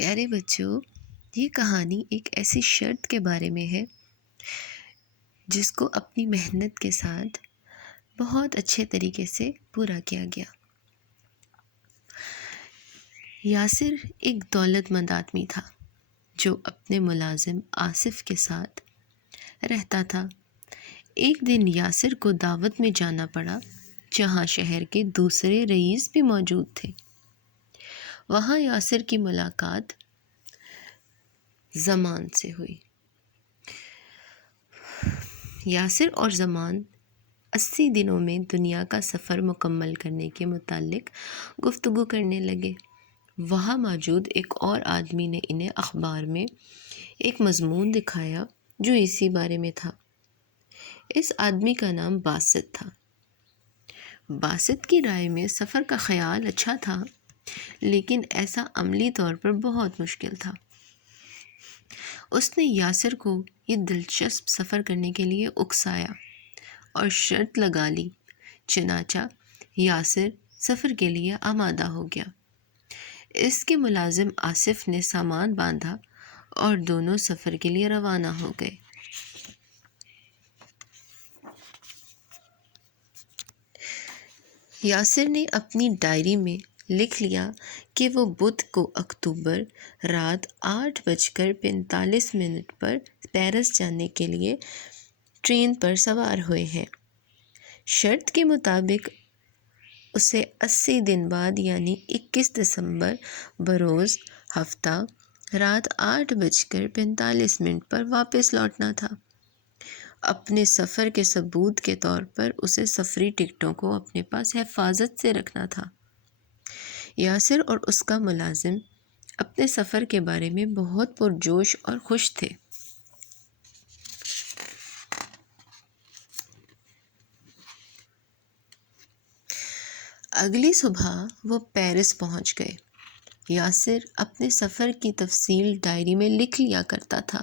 پیارے بچوں، یہ کہانی ایک ایسی شرط کے بارے میں ہے جس کو اپنی محنت کے ساتھ بہت اچھے طریقے سے پورا کیا گیا۔ یاسر ایک دولت مند آدمی تھا جو اپنے ملازم آصف کے ساتھ رہتا تھا۔ ایک دن یاسر کو دعوت میں جانا پڑا جہاں شہر کے دوسرے رئیس بھی موجود تھے۔ وہاں یاسر کی ملاقات زمان سے ہوئی۔ یاسر اور زمان 80 دنوں میں دنیا کا سفر مکمل کرنے کے متعلق گفتگو کرنے لگے۔ وہاں موجود ایک اور آدمی نے انہیں اخبار میں ایک مضمون دکھایا جو اسی بارے میں تھا۔ اس آدمی کا نام باسط تھا۔ باسط کی رائے میں سفر کا خیال اچھا تھا، لیکن ایسا عملی طور پر بہت مشکل تھا۔ اس نے یاسر کو یہ دلچسپ سفر کرنے کے لیے اکسایا اور شرط لگا لی۔ چنانچہ یاسر سفر کے لیے آمادہ ہو گیا۔ اس کے ملازم آصف نے سامان باندھا اور دونوں سفر کے لیے روانہ ہو گئے۔ یاسر نے اپنی ڈائری میں لکھ لیا کہ وہ بدھ کو اکتوبر رات 8:45 پر پیرس جانے کے لیے ٹرین پر سوار ہوئے ہیں۔ شرط کے مطابق اسے 80 دن بعد یعنی 21 دسمبر بروز ہفتہ رات 8:45 پر واپس لوٹنا تھا۔ اپنے سفر کے ثبوت کے طور پر اسے سفری ٹکٹوں کو اپنے پاس حفاظت سے رکھنا تھا۔ یاسر اور اس کا ملازم اپنے سفر کے بارے میں بہت پرجوش اور خوش تھے۔ اگلی صبح وہ پیرس پہنچ گئے۔ یاسر اپنے سفر کی تفصیل ڈائری میں لکھ لیا کرتا تھا۔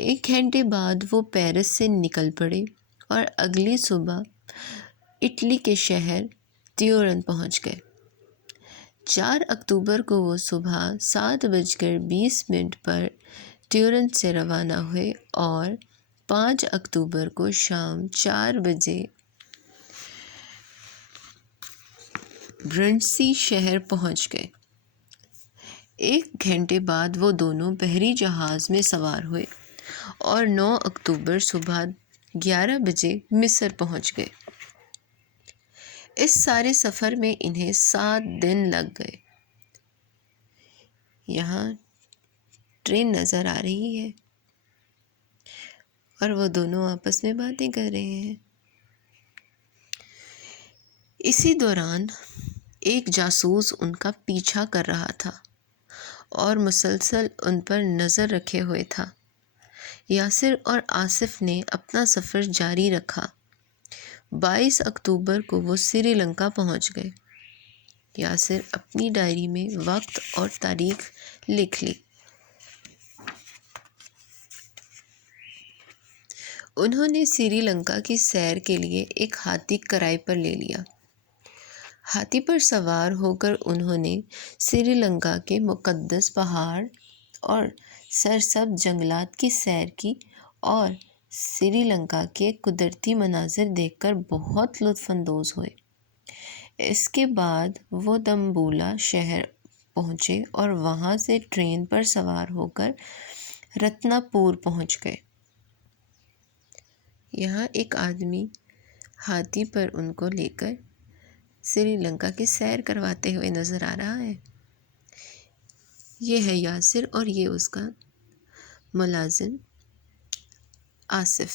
1 گھنٹے بعد وہ پیرس سے نکل پڑے اور اگلی صبح اٹلی کے شہر تیورن پہنچ گئے۔ 4 اکتوبر کو وہ صبح 7:20 پر تیورن سے روانہ ہوئے اور 5 اکتوبر کو شام 4 بجے برنڈسی شہر پہنچ گئے۔ 1 گھنٹے بعد وہ دونوں بحری جہاز میں سوار ہوئے اور 9 اکتوبر صبح 11 بجے مصر پہنچ گئے۔ اس سارے سفر میں انہیں 7 دن لگ گئے۔ یہاں ٹرین نظر آ رہی ہے اور وہ دونوں آپس میں باتیں کر رہے ہیں۔ اسی دوران ایک جاسوس ان کا پیچھا کر رہا تھا اور مسلسل ان پر نظر رکھے ہوئے تھا۔ یاسر اور آصف نے اپنا سفر جاری رکھا۔ 22 اکتوبر کو وہ سری لنکا پہنچ گئے۔ یاسر اپنی ڈائری میں وقت اور تاریخ لکھ لی۔ انہوں نے سری لنکا کی سیر کے لیے ایک ہاتھی کرائے پر لے لیا۔ ہاتھی پر سوار ہو کر انہوں نے سری لنکا کے مقدس پہاڑ اور سرسبز جنگلات کی سیر کی اور سری لنکا کے قدرتی مناظر دیکھ کر بہت لطف اندوز ہوئے۔ اس کے بعد وہ دمبولا شہر پہنچے اور وہاں سے ٹرین پر سوار ہو کر رتنا پور پہنچ گئے۔ یہاں ایک آدمی ہاتھی پر ان کو لے کر سری لنکا کی سیر کرواتے ہوئے نظر آ رہا ہے۔ یہ ہے یاسر اور یہ اس کا ملازم آصف۔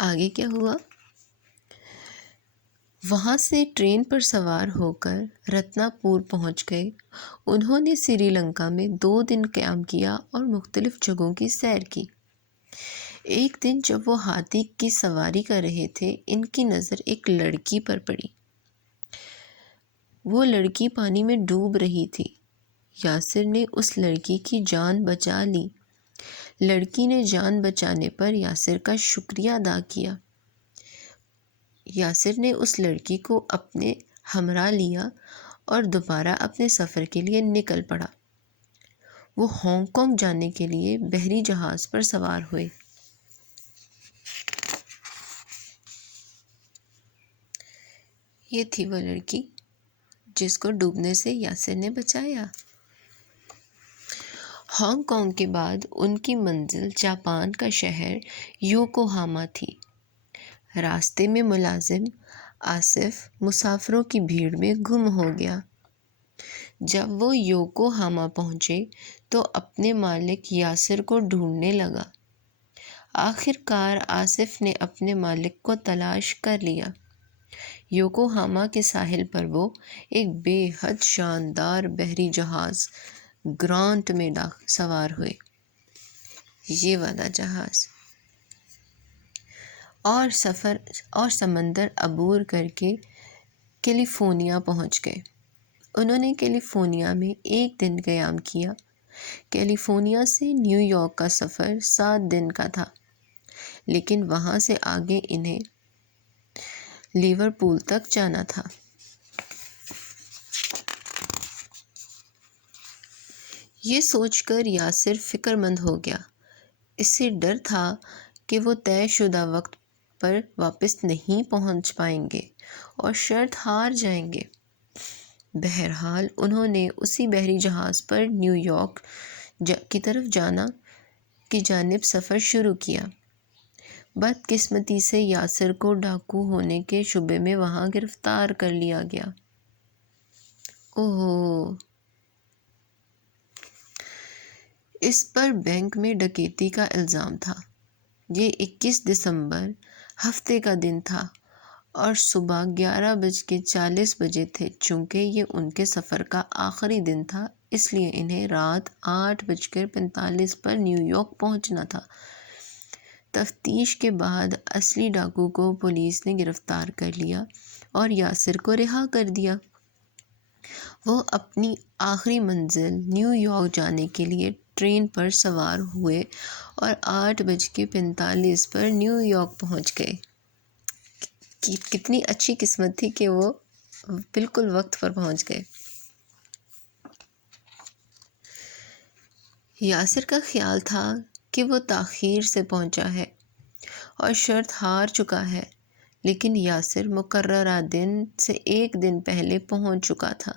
آگے کیا ہوا؟ وہاں سے ٹرین پر سوار ہو کر رتنا پور پہنچ گئے۔ انہوں نے سری لنکا میں 2 دن قیام کیا اور مختلف جگہوں کی سیر کی۔ ایک دن جب وہ ہاتھی کی سواری کر رہے تھے، ان کی نظر ایک لڑکی پر پڑی۔ وہ لڑکی پانی میں ڈوب رہی تھی۔ یاسر نے اس لڑکی کی جان بچا لی۔ لڑکی نے جان بچانے پر یاسر کا شکریہ ادا کیا۔ یاسر نے اس لڑکی کو اپنے ہمراہ لیا اور دوبارہ اپنے سفر کے لیے نکل پڑا۔ وہ ہانگ کانگ جانے کے لیے بحری جہاز پر سوار ہوئے۔ یہ تھی وہ لڑکی جس کو ڈوبنے سے یاسر نے بچایا۔ ہانگ کانگ کے بعد ان کی منزل جاپان کا شہر یوکوہاما تھی۔ راستے میں ملازم آصف مسافروں کی بھیڑ میں گم ہو گیا۔ جب وہ یوکوہاما پہنچے تو اپنے مالک یاسر کو ڈھونڈنے لگا۔ آخر کار آصف نے اپنے مالک کو تلاش کر لیا۔ یوکوہاما کے ساحل پر وہ ایک بے حد شاندار بحری جہاز گرانٹ میں سوار ہوئے، یہ والا جہاز، اور سمندر عبور کر کے کیلیفورنیا پہنچ گئے۔ انہوں نے کیلیفورنیا میں ایک دن قیام کیا۔ کیلیفورنیا سے نیو یارک کا سفر 7 دن کا تھا، لیکن وہاں سے آگے انہیں لیورپول تک جانا تھا۔ یہ سوچ کر یاسر فکر مند ہو گیا۔ اسے ڈر تھا کہ وہ طے شدہ وقت پر واپس نہیں پہنچ پائیں گے اور شرط ہار جائیں گے۔ بہرحال انہوں نے اسی بحری جہاز پر نیو یارک کی طرف کی جانب سفر شروع کیا۔ بدقسمتی سے یاسر کو ڈاکو ہونے کے شبے میں وہاں گرفتار کر لیا گیا۔ اس پر بینک میں ڈکیتی کا الزام تھا۔ یہ 21 دسمبر ہفتے کا دن تھا اور صبح 11:40 تھے۔ چونکہ یہ ان کے سفر کا آخری دن تھا، اس لیے انہیں رات 8:45 پر نیو یارک پہنچنا تھا۔ تفتیش کے بعد اصلی ڈاکو کو پولیس نے گرفتار کر لیا اور یاسر کو رہا کر دیا۔ وہ اپنی آخری منزل نیو یارک جانے کے لیے ٹرین پر سوار ہوئے اور 8:45 پر نیو یارک پہنچ گئے۔ کتنی اچھی قسمت تھی کہ وہ بالکل وقت پر پہنچ گئے۔ یاسر کا خیال تھا کہ وہ تاخیر سے پہنچا ہے اور شرط ہار چکا ہے، لیکن یاسر مقررہ دن سے 1 دن پہلے پہنچ چکا تھا،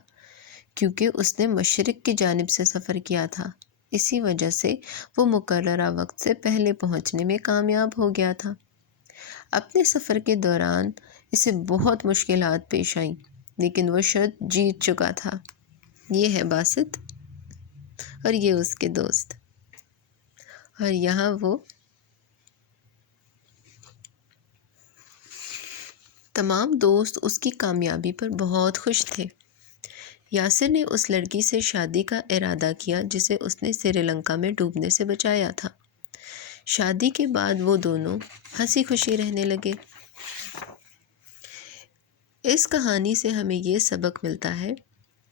کیونکہ اس نے مشرق کی جانب سے سفر کیا تھا۔ اسی وجہ سے وہ مقررہ وقت سے پہلے پہنچنے میں کامیاب ہو گیا تھا۔ اپنے سفر کے دوران اسے بہت مشکلات پیش آئیں، لیکن وہ شرط جیت چکا تھا۔ یہ ہے باسط اور یہ اس کے دوست، اور یہاں وہ تمام دوست اس کی کامیابی پر بہت خوش تھے۔ یاسر نے اس لڑکی سے شادی کا ارادہ کیا جسے اس نے سری لنکا میں ڈوبنے سے بچایا تھا۔ شادی کے بعد وہ دونوں ہنسی خوشی رہنے لگے۔ اس کہانی سے ہمیں یہ سبق ملتا ہے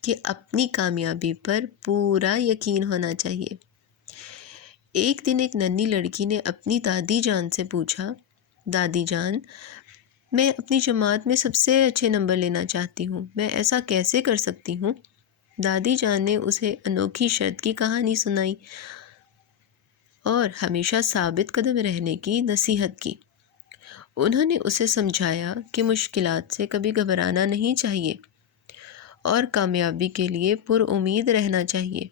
کہ اپنی کامیابی پر پورا یقین ہونا چاہیے۔ ایک دن ایک ننھی لڑکی نے اپنی دادی جان سے پوچھا، دادی جان، میں اپنی جماعت میں سب سے اچھے نمبر لینا چاہتی ہوں، میں ایسا کیسے کر سکتی ہوں؟ دادی جان نے اسے انوکھی شرط کی کہانی سنائی اور ہمیشہ ثابت قدم رہنے کی نصیحت کی۔ انہوں نے اسے سمجھایا کہ مشکلات سے کبھی گھبرانا نہیں چاہیے اور کامیابی کے لیے پر امید رہنا چاہیے۔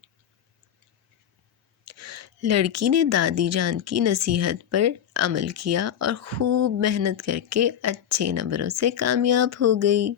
لڑکی نے دادی جان کی نصیحت پر عمل کیا اور خوب محنت کر کے اچھے نمبروں سے کامیاب ہو گئی۔